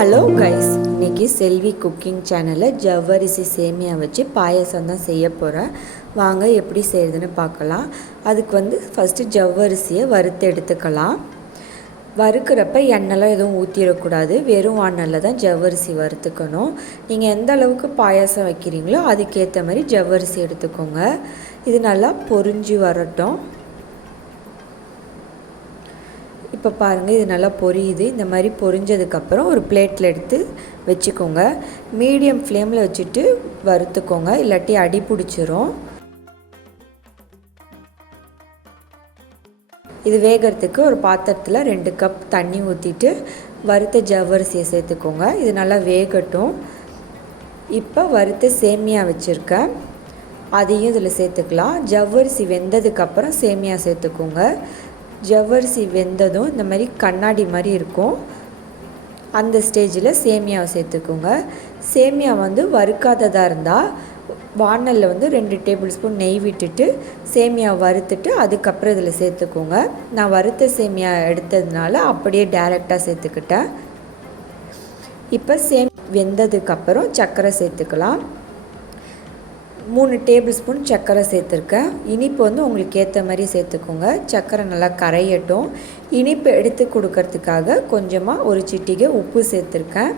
Hello guys இன்றைக்கி செல்வி cooking சேனலில் ஜவ்வரிசி சேமியா வச்சு பாயசம் தான் செய்ய போகிறேன் வாங்க எப்படி செய்கிறதுன்னு பார்க்கலாம். அதுக்கு வந்து ஃபஸ்ட்டு ஜவ்வரிசியை வறுத்து எடுத்துக்கலாம். வறுக்கிறப்ப எண்ணெய்லாம் எதுவும் ஊற்றிடக்கூடாது வெறும் வானலில் தான் ஜவ்வரிசி வறுத்துக்கணும். நீங்கள் எந்த அளவுக்கு பாயாசம் வைக்கிறீங்களோ அதுக்கேற்ற மாதிரி ஜவ்வரிசி எடுத்துக்கோங்க. இது நல்லா பொரிஞ்சு வரட்டும். இப்போ பாருங்கள் இது நல்லா பொரியுது. இந்த மாதிரி பொரிஞ்சதுக்கப்புறம் ஒரு பிளேட்டில் எடுத்து வச்சுக்கோங்க. மீடியம் ஃப்ளேமில் வச்சுட்டு வறுத்துக்கோங்க. இல்லாட்டி அடி பிடிச்சிரும். இது வேகிறதுக்கு ஒரு பாத்திரத்தில் ரெண்டு கப் தண்ணி ஊற்றிட்டு வறுத்த ஜவ்வரிசியை சேர்த்துக்கோங்க. இது நல்லா வேகட்டும். இப்போ வறுத்த சேமியா வச்சுருக்கேன் அதையும் இதில் சேர்த்துக்கலாம். ஜவ்வரிசி வெந்ததுக்கப்புறம் சேமியா சேர்த்துக்கோங்க. ஜவ்வரிசி வெந்ததும் இந்த மாதிரி கண்ணாடி மாதிரி இருக்கும். அந்த ஸ்டேஜில் சேமியாவை சேர்த்துக்கோங்க. சேமியா வந்து வறுக்காததாக இருந்தால் வானலில் வந்து ரெண்டு டேபிள் ஸ்பூன் நெய் விட்டுட்டு சேமியா வறுத்துட்டு அதுக்கப்புறம் இதில் சேர்த்துக்கோங்க. நான் வறுத்த சேமியா எடுத்ததுனால அப்படியே டேரெக்டாக சேர்த்துக்கிட்டேன். இப்போ சேம் வெந்ததுக்கப்புறம் சர்க்கரை சேர்த்துக்கலாம். மூணு டேபிள் ஸ்பூன் சர்க்கரை சேர்த்துருக்கேன். இனிப்பு வந்து உங்களுக்கு ஏற்ற மாதிரி சேர்த்துக்கோங்க. சர்க்கரை நல்லா கரையட்டும். இனிப்பு எடுத்து கொடுக்கறதுக்காக கொஞ்சமாக ஒரு சிட்டிகை உப்பு சேர்த்துருக்கேன்.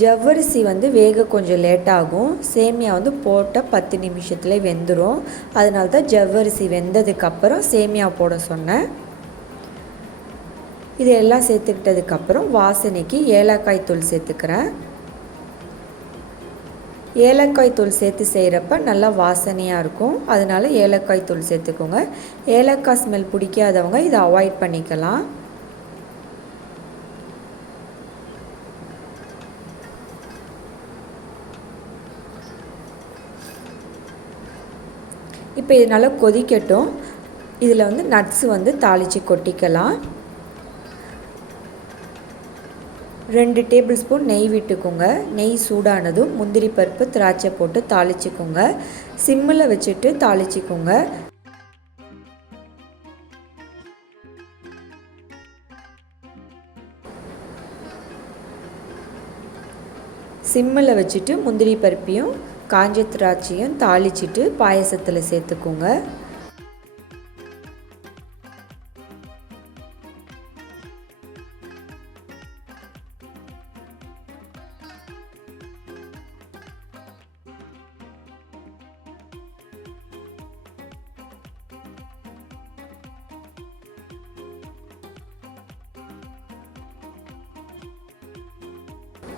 ஜவ்வரிசி வந்து வேக கொஞ்சம் லேட்டாகும் சேமியா வந்து போட்ட பத்து நிமிஷத்தில் வெந்துடும் அதனால தான் ஜவ்வரிசி வெந்ததுக்கப்புறம் சேமியா போட சொன்னேன். இது எல்லாம் சேர்த்துக்கிட்டதுக்கப்புறம் வாசனைக்கு ஏலக்காய் தூள் சேர்த்துக்கிறேன். ஏலக்காய் தூள் சேர்த்து செய்கிறப்ப நல்லா வாசனையாக இருக்கும். அதனால் ஏலக்காய் தூள் சேர்த்துக்கோங்க. ஏலக்காய் ஸ்மெல் பிடிக்காதவங்க இதை அவாய்ட் பண்ணிக்கலாம். இப்போ இது நல்லா கொதிக்கட்டும். இதில் வந்து நட்ஸு வந்து தாளித்து கொட்டிக்கலாம். ரெண்டு டேபிள் ஸ்பூன் நெய் விட்டுக்கோங்க. நெய் சூடானதும் முந்திரி பருப்பு திராட்சை போட்டு தாளிச்சிக்கோங்க. சிம்மில் வச்சுட்டு தாளிச்சிக்கோங்க. சிம்மில் வச்சுட்டு முந்திரி பருப்பையும் காஞ்ச திராட்சையும் தாளிச்சிட்டு பாயசத்தில் சேர்த்துக்கோங்க.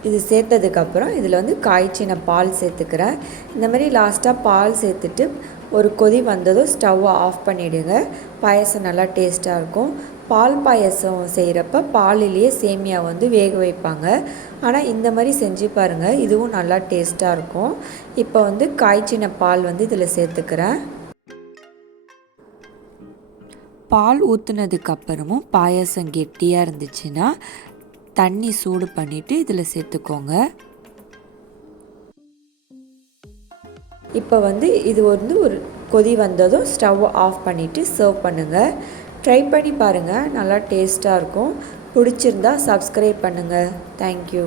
இது சேர்த்ததுக்கப்புறம் இதில் வந்து காய்ச்சின பால் சேர்த்துக்கிறேன். இந்த மாதிரி லாஸ்ட்டாக பால் சேர்த்துட்டு ஒரு கொதி வந்ததும் ஸ்டவ்வை ஆஃப் பண்ணிவிடுங்க பாயசம் நல்லா டேஸ்ட்டாக இருக்கும். பால் பாயசம் செய்கிறப்ப பாலிலேயே சேமியா வந்து வேக வைப்பாங்க. ஆனால் இந்த மாதிரி செஞ்சு பாருங்கள் இதுவும் நல்லா டேஸ்ட்டாக இருக்கும். இப்போ வந்து காய்ச்சின பால் வந்து இதில் சேர்த்துக்கிறேன். பால் ஊற்றுனதுக்கப்புறமும் பாயசம் கெட்டியாக இருந்துச்சுன்னா தண்ணி சூடு பண்ணிவிட்டு இதில் சேர்த்துக்கோங்க. இப்போ வந்து இது வந்து ஒரு கொதி வந்ததும் ஸ்டவ் ஆஃப் பண்ணிவிட்டு சர்வ் பண்ணுங்கள் ட்ரை பண்ணி பாருங்கள் நல்லா டேஸ்ட்டாக இருக்கும். பிடிச்சிருந்தா சப்ஸ்கிரைப் பண்ணுங்கள் தேங்க்யூ